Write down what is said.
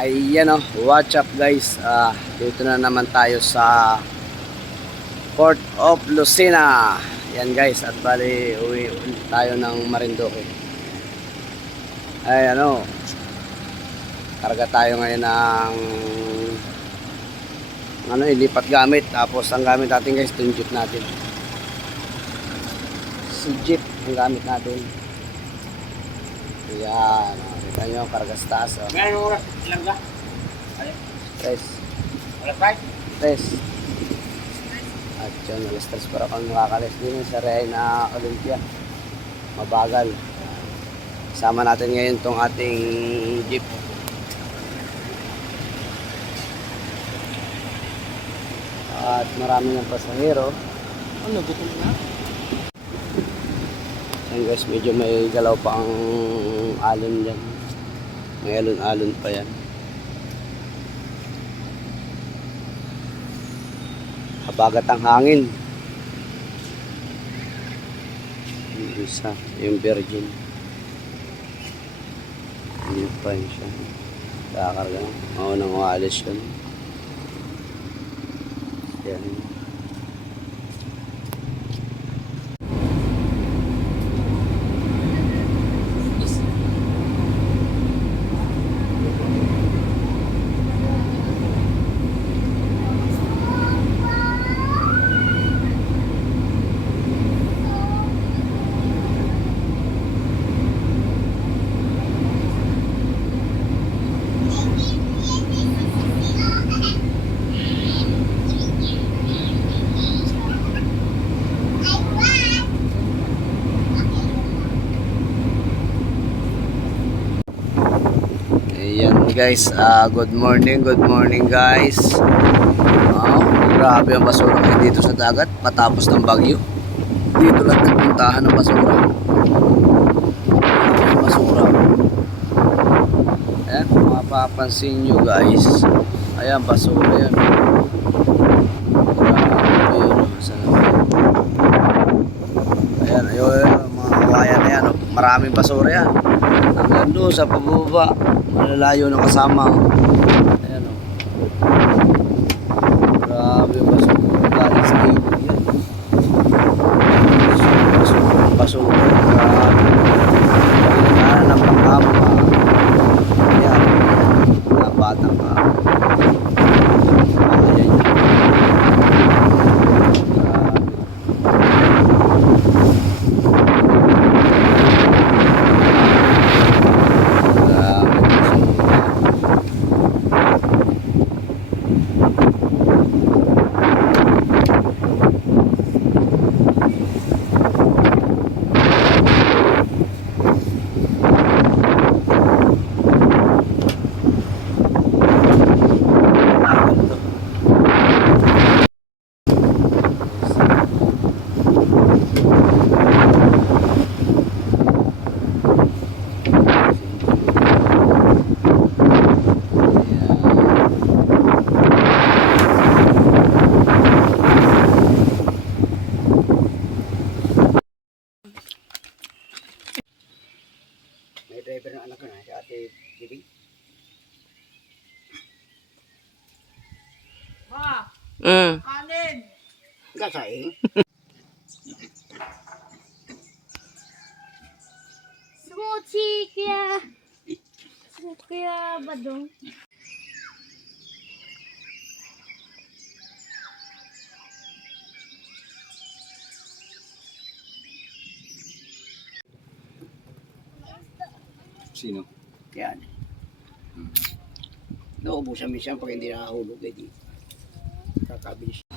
Ayan o, what's up guys? Dito na naman tayo sa Port of Lucena. Yan guys, at bali uwi tayo ng Marinduque. Ay ano, karga tayo ngayon ng ilipat gamit. Tapos ang gamit natin guys, ito yung jeep natin. Si jeep ang gamit natin. Ayan, kita nyo, kargas taas. Ngayon oras, ilang ka? Tres. Alas 5? Tres. At yun, alas tres para kung makakalis din sa Reina Olympia. Mabagal. Sama natin ngayon tong ating jeep. At marami ng pasahero. Ano, gutom na? Ayan guys, medyo may galaw pa ang alon dyan. May alon-alon pa yan. Habagat ang hangin. Yung isa, yung Virgin. Hindi pa yun siya. Kakarga na. Maunang uwalis yun. Yan. Ayan guys, good morning guys. Grabe ang basura kayo dito sa dagat matapos ng bagyo. Dito lang nagpuntahan ng basura. Basura. Ayan, mapapansin nyo guys. Ayan, basura yan. Grabe yun. Ayan, ayun, mga kawayan na yan. Maraming basura yan. Hanggang doon sa pababa. Malalayo na kasama. Ayan o. Grabe basura. Galing sa ilog yan. Basura. Grabe. Kailangan ng pangkapa. Ayan. Nabatang ka. Ayan yan. May driver ng anak ko na, si Ate Gibing. Ma! Mm. Kanin! Gasaing. Smoothie kaya badong. Sino? Yan. Nauubusan minsan pag hindi nakahulog. Kakabilis.